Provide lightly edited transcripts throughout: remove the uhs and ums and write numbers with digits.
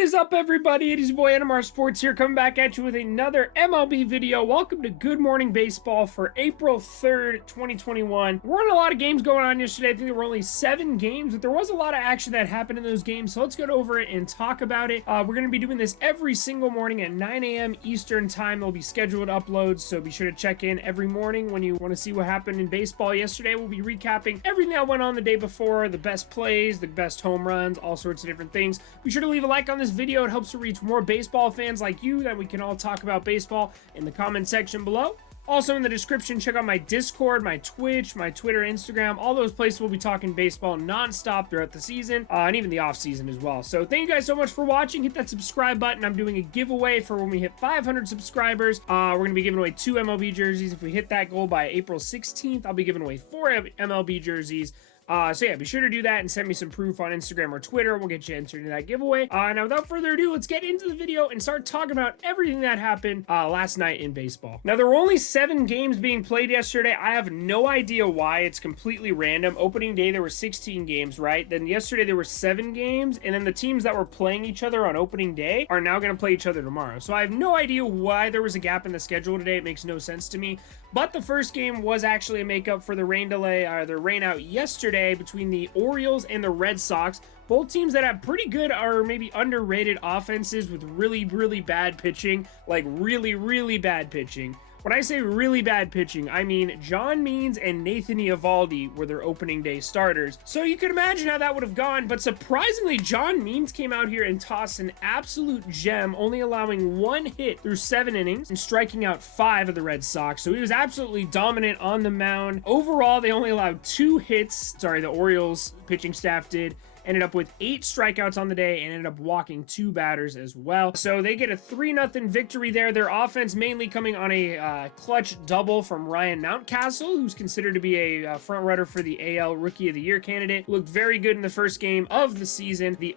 is up, everybody? It is your boy NMR Sports here, coming back at you with another MLB video. Welcome to Good Morning Baseball for April 3rd, 2021. There weren't a lot of games going on yesterday. I think there were only 7 games, but there was a lot of action that happened in those games, so let's go over it and talk about it. We're going to be doing this every single morning at 9 a.m. Eastern Time. There'll be scheduled uploads, so be sure to check in every morning when you want to see what happened in baseball yesterday. We'll be recapping everything that went on the day before, the best plays, the best home runs, all sorts of different things. Be sure to leave a like on this video. It helps to reach more baseball fans like you, that we can all talk about baseball in the comment section below. Also in the description, check out my Discord, my Twitch, my Twitter, Instagram. All those places will be talking baseball non-stop throughout the season, and even the off-season as well. So thank you guys so much for watching. Hit that subscribe button. I'm doing a giveaway for when we hit 500 subscribers. We're going to be giving away 2 MLB jerseys. If we hit that goal by April 16th, I'll be giving away 4 MLB jerseys. So yeah, be sure to do that and send me some proof on Instagram or Twitter. We'll get you entered into that giveaway. Now, without further ado, let's get into the video and start talking about everything that happened last night in baseball. Now, there were only 7 games being played yesterday. I have no idea why. It's completely random. Opening day, there were 16 games, right? Then yesterday, there were 7 games. And then the teams that were playing each other on opening day are now going to play each other tomorrow. So I have no idea why there was a gap in the schedule today. It makes no sense to me. But the first game was actually a makeup for the rain delay, or the rain out yesterday between the Orioles and the Red Sox. Both teams that have pretty good or maybe underrated offenses with really, really bad pitching. Like really, really bad pitching. When I say really bad pitching, I mean John Means and Nathan Eovaldi were their opening day starters. So you could imagine how that would have gone, but surprisingly, John Means came out here and tossed an absolute gem, only allowing 1 hit through 7 innings and striking out 5 of the Red Sox. So he was absolutely dominant on the mound. Overall, they only allowed 2 hits. Sorry, the Orioles pitching staff did. Ended up with 8 strikeouts on the day and ended up walking 2 batters as well. So they get a 3-0 victory there. Their offense mainly coming on a clutch double from Ryan Mountcastle, who's considered to be a front runner for the AL Rookie of the Year candidate. Looked very good in the first game of the season. The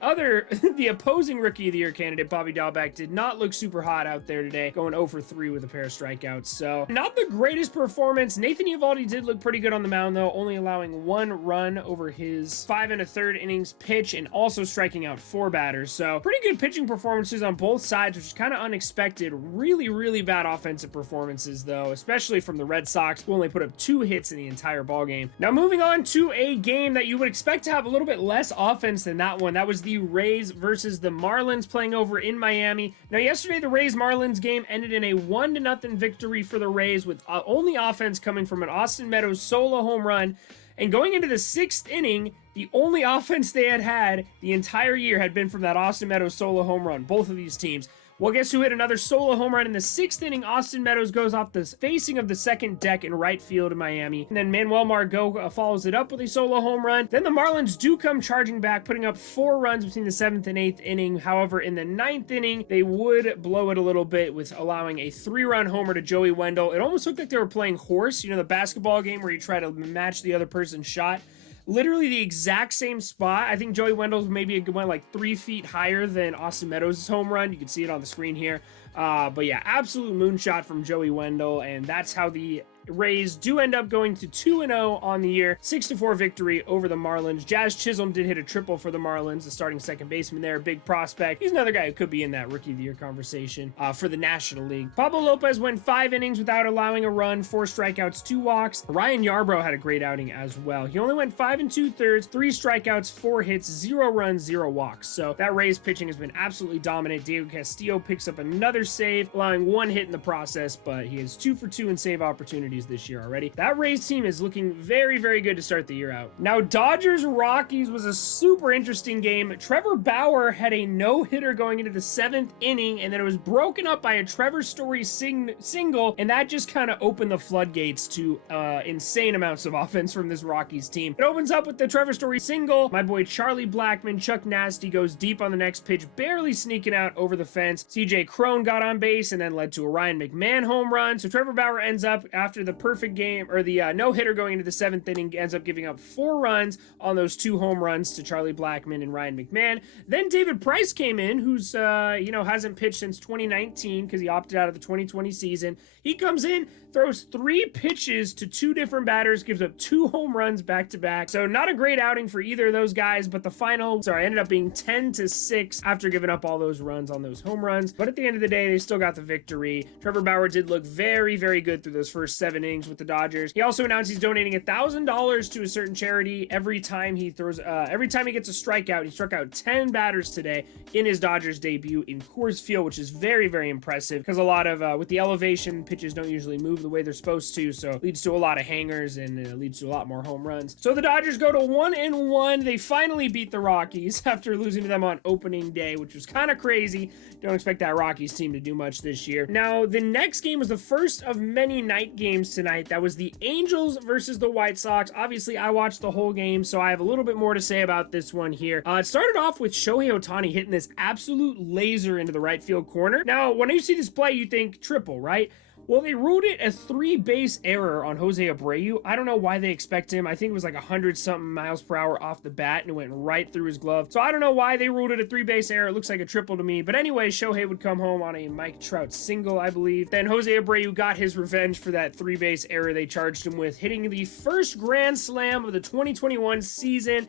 opposing Rookie of the Year candidate, Bobby Dalbec, did not look super hot out there today, going 0 for 3 with a pair of strikeouts. So not the greatest performance. Nathan Eovaldi did look pretty good on the mound, though, only allowing 1 run over his 5 1/3 innings pitch and also striking out 4 batters. So pretty good pitching performances on both sides, which is kind of unexpected. Really, really bad offensive performances, though, especially from the Red Sox, who only put up 2 hits in the entire ball game. Now, moving on to a game that you would expect to have a little bit less offense than that one. That was the Rays versus the Marlins playing over in Miami. Now, yesterday, the Rays-Marlins game ended in a 1-0 victory for the Rays, with only offense coming from an Austin Meadows solo home run. And going into the 6th inning, the only offense they had the entire year had been from that Austin Meadows solo home run, both of these teams. Well, guess who hit another solo home run in the 6th inning? Austin Meadows goes off the facing of the second deck in right field in Miami. And then Manuel Margot follows it up with a solo home run. Then the Marlins do come charging back, putting up 4 runs between the 7th and 8th inning. However, in the 9th inning, they would blow it a little bit with allowing a 3-run homer to Joey Wendell. It almost looked like they were playing horse, you know, the basketball game where you try to match the other person's shot. Literally the exact same spot. I think Joey Wendell's maybe went like 3 feet higher than Austin Meadows' home run. You can see it on the screen here. But yeah, absolute moonshot from Joey Wendell, and that's how the Rays do end up going to 2-0 on the year. 6-4 victory over the Marlins. Jazz Chisholm did hit a triple for the Marlins, the starting second baseman there, a big prospect. He's another guy who could be in that Rookie of the Year conversation for the National League. Pablo Lopez went 5 innings without allowing a run, 4 strikeouts, 2 walks. Ryan Yarbrough had a great outing as well. He only went 5 2/3, 3 strikeouts, 4 hits, 0 runs, 0 walks. So that Rays pitching has been absolutely dominant. Diego Castillo picks up another save, allowing 1 hit in the process, but he is 2 for 2 in save opportunities this year already. That Rays team is looking very, very good to start the year out. Now, Dodgers-Rockies was a super interesting game. Trevor Bauer had a no-hitter going into the 7th inning, and then it was broken up by a Trevor Story single, and that just kind of opened the floodgates to insane amounts of offense from this Rockies team. It opens up with the Trevor Story single. My boy Charlie Blackmon, Chuck Nasty, goes deep on the next pitch, barely sneaking out over the fence. CJ Cron got on base and then led to a Ryan McMahon home run. So Trevor Bauer ends up, after after the perfect game, or the no-hitter going into the 7th inning, ends up giving up 4 runs on those 2 home runs to Charlie Blackmon and Ryan McMahon. Then David Price came in, who's, hasn't pitched since 2019 because he opted out of the 2020 season. He comes in, throws 3 pitches to 2 different batters, gives up 2 home runs back-to-back. So not a great outing for either of those guys, but the final, ended up being 10-6 after giving up all those runs on those home runs. But at the end of the day, they still got the victory. Trevor Bauer did look very, very good through those first 7 innings with the Dodgers. He also announced he's donating $1,000 to a certain charity every time he throws, every time he gets a strikeout. He struck out 10 batters today in his Dodgers debut in Coors Field, which is very, very impressive because a lot of, with the elevation, pitches don't usually move the way they're supposed to, so it leads to a lot of hangers and leads to a lot more home runs. So the Dodgers go to 1-1. They finally beat the Rockies after losing to them on opening day, which was kind of crazy. Don't expect that Rockies team to do much this year. Now, the next game was the first of many night games tonight. That was the Angels versus the White Sox. Obviously, I watched the whole game, so I have a little bit more to say about this one here. It started off with Shohei Ohtani hitting this absolute laser into the right field corner. Now, when you see this play, you think triple, right? Well, they ruled it a 3-base error on Jose Abreu. I don't know why they expect him. I think it was like 100-something miles per hour off the bat, and it went right through his glove. So I don't know why they ruled it a 3-base error. It looks like a triple to me. But anyway, Shohei would come home on a Mike Trout single, I believe. Then Jose Abreu got his revenge for that 3-base error they charged him with, hitting the first grand slam of the 2021 season.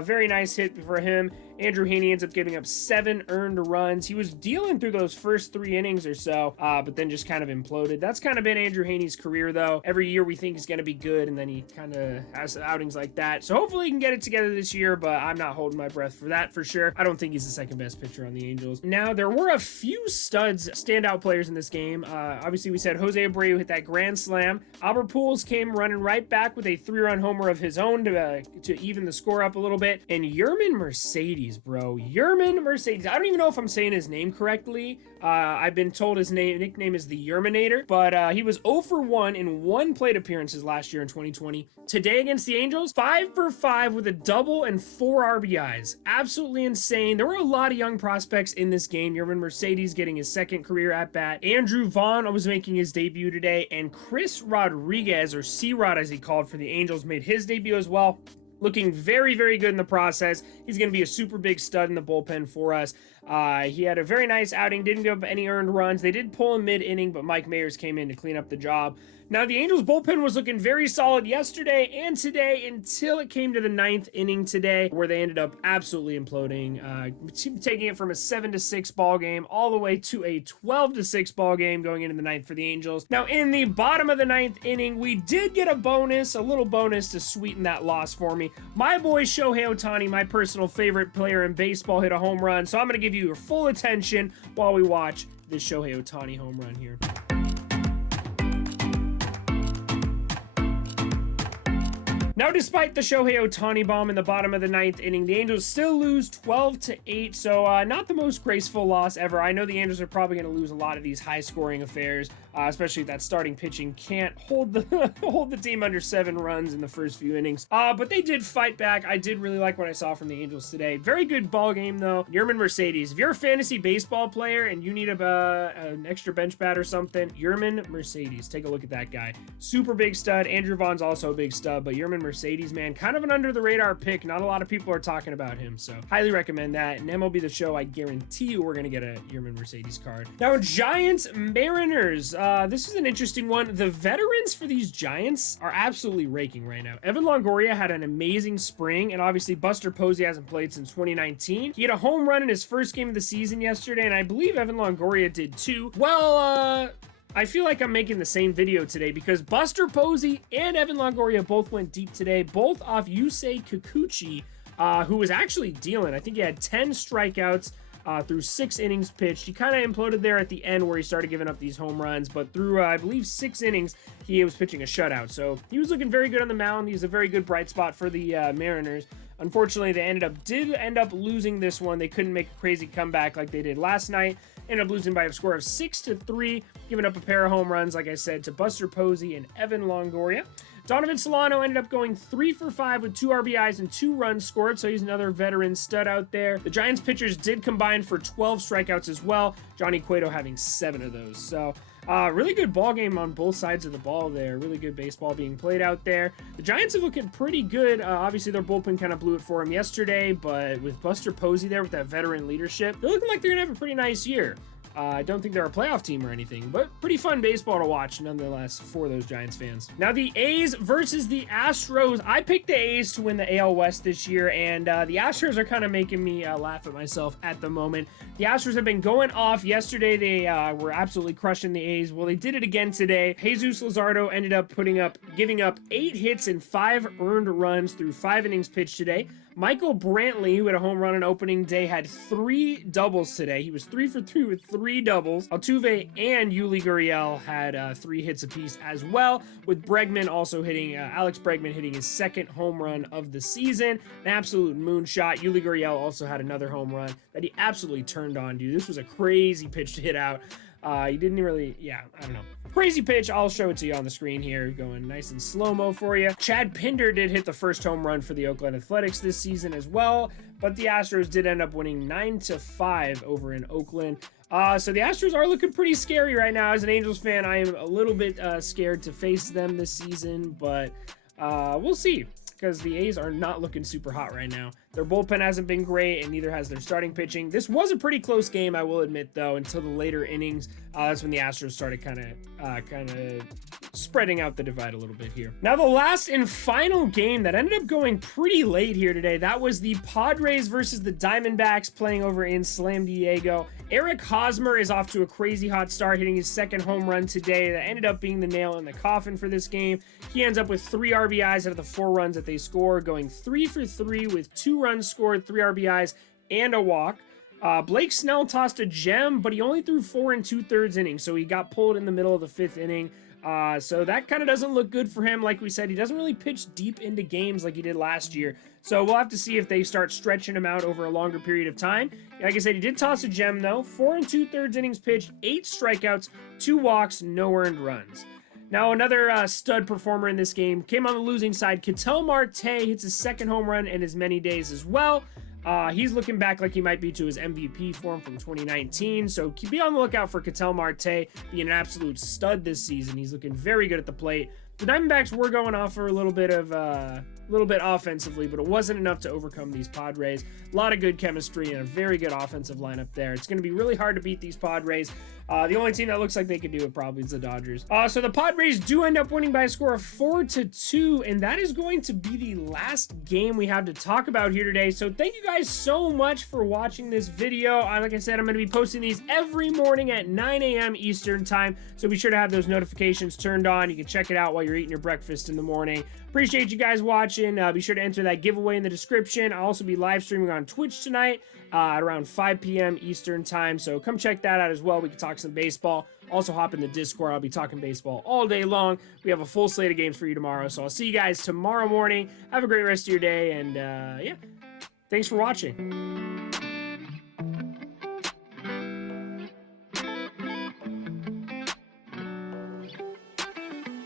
Very nice hit for him. Andrew Heaney ends up giving up 7 earned runs. He was dealing through those first 3 innings or so, but then just kind of imploded. That's kind of been Andrew Heaney's career, though. Every year we think he's going to be good, and then he kind of has outings like that. So hopefully he can get it together this year, but I'm not holding my breath for that for sure. I don't think he's the second best pitcher on the Angels. Now, there were a few studs, standout players in this game. Obviously, we said Jose Abreu hit that grand slam. Albert Pujols came running right back with a 3-run homer of his own to even the score up a little bit. And Yermin Mercedes, bro. Yermin Mercedes. I don't even know if I'm saying his name correctly. I've been told his nickname is the Yerminator, but he was 0 for 1 in 1 plate appearances last year in 2020. Today against the Angels, 5 for 5 with a double and 4 RBIs. Absolutely insane. There were a lot of young prospects in this game. Yermin Mercedes getting his 2nd career at bat. Andrew Vaughn was making his debut today, and Chris Rodriguez, or C-Rod as he called for the Angels, made his debut as well. Looking very, very good in the process. He's going to be a super big stud in the bullpen for us. He had a very nice outing, didn't give up any earned runs. They did pull him mid-inning, but Mike Mayers came in to clean up the job. Now, the Angels bullpen was looking very solid yesterday and today until it came to the 9th inning today, where they ended up absolutely imploding, taking it from a 7-6 ball game all the way to a 12-6 ball game going into the 9th for the Angels. Now, in the bottom of the 9th inning, we did get a little bonus to sweeten that loss for me. My boy Shohei Ohtani, my personal favorite player in baseball, hit a home run, so I'm going to give you your full attention while we watch this Shohei Ohtani home run here. Now, despite the Shohei Ohtani bomb in the bottom of the 9th inning, the Angels still lose 12-8, so not the most graceful loss ever. I know the Angels are probably going to lose a lot of these high-scoring affairs, especially if that starting pitching can't hold the team under 7 runs in the first few innings. But they did fight back. I did really like what I saw from the Angels today. Very good ball game, though. Yermin Mercedes. If you're a fantasy baseball player and you need an extra bench bat or something, Yermin Mercedes. Take a look at that guy. Super big stud. Andrew Vaughn's also a big stud, but Yermin Mercedes, man, kind of an under-the-radar pick. Not a lot of people are talking about him, so highly recommend that. And MLB The Show, I guarantee you we're going to get a Yermin Mercedes card. Now, Giants Mariners. This is an interesting one. The veterans for these Giants are absolutely raking right now. Evan Longoria had an amazing spring, and obviously Buster Posey hasn't played since 2019. He had a home run in his first game of the season yesterday, and I believe Evan Longoria did too. Well, I feel like I'm making the same video today because Buster Posey and Evan Longoria both went deep today, both off Yusei Kikuchi, who was actually dealing. I think he had 10 strikeouts through 6 innings pitched. He kind of imploded there at the end where he started giving up these home runs, but through, I believe, 6 innings, he was pitching a shutout. So he was looking very good on the mound. He's a very good bright spot for the Mariners. Unfortunately, they did end up losing this one. They couldn't make a crazy comeback like they did last night. Ended up losing by a score of 6-3, giving up a pair of home runs, like I said, to Buster Posey and Evan Longoria. Donovan Solano ended up going 3 for 5 with 2 RBIs and 2 runs scored, so he's another veteran stud out there. The Giants pitchers did combine for 12 strikeouts as well, Johnny Cueto having 7 of those. So really good ball game on both sides of the ball there. Really good baseball being played out there. The Giants are looking pretty good. Obviously, their bullpen kind of blew it for them yesterday, but with Buster Posey there with that veteran leadership, they're looking like they're going to have a pretty nice year. I don't think they're a playoff team or anything, but pretty fun baseball to watch nonetheless for those Giants fans. Now the A's versus the Astros. I picked the A's to win the AL West this year, and the Astros are kind of making me laugh at myself at the moment. The Astros have been going off. Yesterday they were absolutely crushing the A's. Well, they did it again today. Jesus Luzardo ended up giving up 8 hits and 5 earned runs through 5 innings pitched today. Michael Brantley, who had a home run on opening day, had 3 doubles today. He was 3 for 3 with 3 doubles. Altuve and Yuli Gurriel had 3 hits apiece as well, with Bregman also hitting, Alex Bregman hitting his 2nd home run of the season. An absolute moonshot. Yuli Gurriel also had another home run that he absolutely turned on, dude. This was a crazy pitch to hit out. He didn't really, I don't know. Crazy pitch. I'll show it to you on the screen here, going nice and slow-mo for you. Chad Pinder did hit the first home run for the Oakland Athletics this season as well, but the Astros did end up winning 9-5 over in Oakland. So the Astros are looking pretty scary right now. As an Angels fan, I am a little bit scared to face them this season, but we'll see, because the A's are not looking super hot right now. Their bullpen hasn't been great, and neither has their starting pitching. This was a pretty close game, I will admit, though, until the later innings. That's when the Astros started kind of spreading out the divide a little bit here. Now, the last and final game that ended up going pretty late here today, that was the Padres versus the Diamondbacks playing over in Slam Diego. Eric Hosmer is off to a crazy hot start, hitting his 2nd home run today. That ended up being the nail in the coffin for this game. He ends up with 3 RBIs out of the 4 runs that they score, going 3 for 3 with 2 runs scored, 3 RBIs, and a walk. Blake Snell tossed a gem, but he only threw 4 2/3 innings, so he got pulled in the middle of the 5th inning. So that kind of doesn't look good for him. Like we said, he doesn't really pitch deep into games like he did last year. So we'll have to see if they start stretching him out over a longer period of time. Like I said, he did toss a gem, though. 4 2/3 innings pitched, 8 strikeouts, 2 walks, no earned runs. Now, another stud performer in this game came on the losing side. Ketel Marte hits his 2nd home run in as many days as well. He's looking back like he might be to his MVP form from 2019, so be on the lookout for Ketel Marte being an absolute stud this season. He's looking very good at the plate. The Diamondbacks were going off for a little bit offensively, but it wasn't enough to overcome these Padres. A lot of good chemistry and a very good offensive lineup there. It's going to be really hard to beat these Padres. The only team that looks like they could do it probably is the Dodgers. So the Padres do end up winning by a score of 4-2, and that is going to be the last game we have to talk about here today. So thank you guys so much for watching this video. Like I said, I'm going to be posting these every morning at 9 a.m. Eastern time, so be sure to have those notifications turned on. You can check it out while you're eating your breakfast in the morning. Appreciate you guys watching. Be sure to enter that giveaway in the description. I'll also be live streaming on Twitch tonight at around 5 p.m. Eastern time, so come check that out as well. We can talk some baseball. Also hop in the Discord. I'll be talking baseball all day long. We have a full slate of games for you tomorrow, so I'll see you guys tomorrow morning. Have a great rest of your day, and yeah, thanks for watching.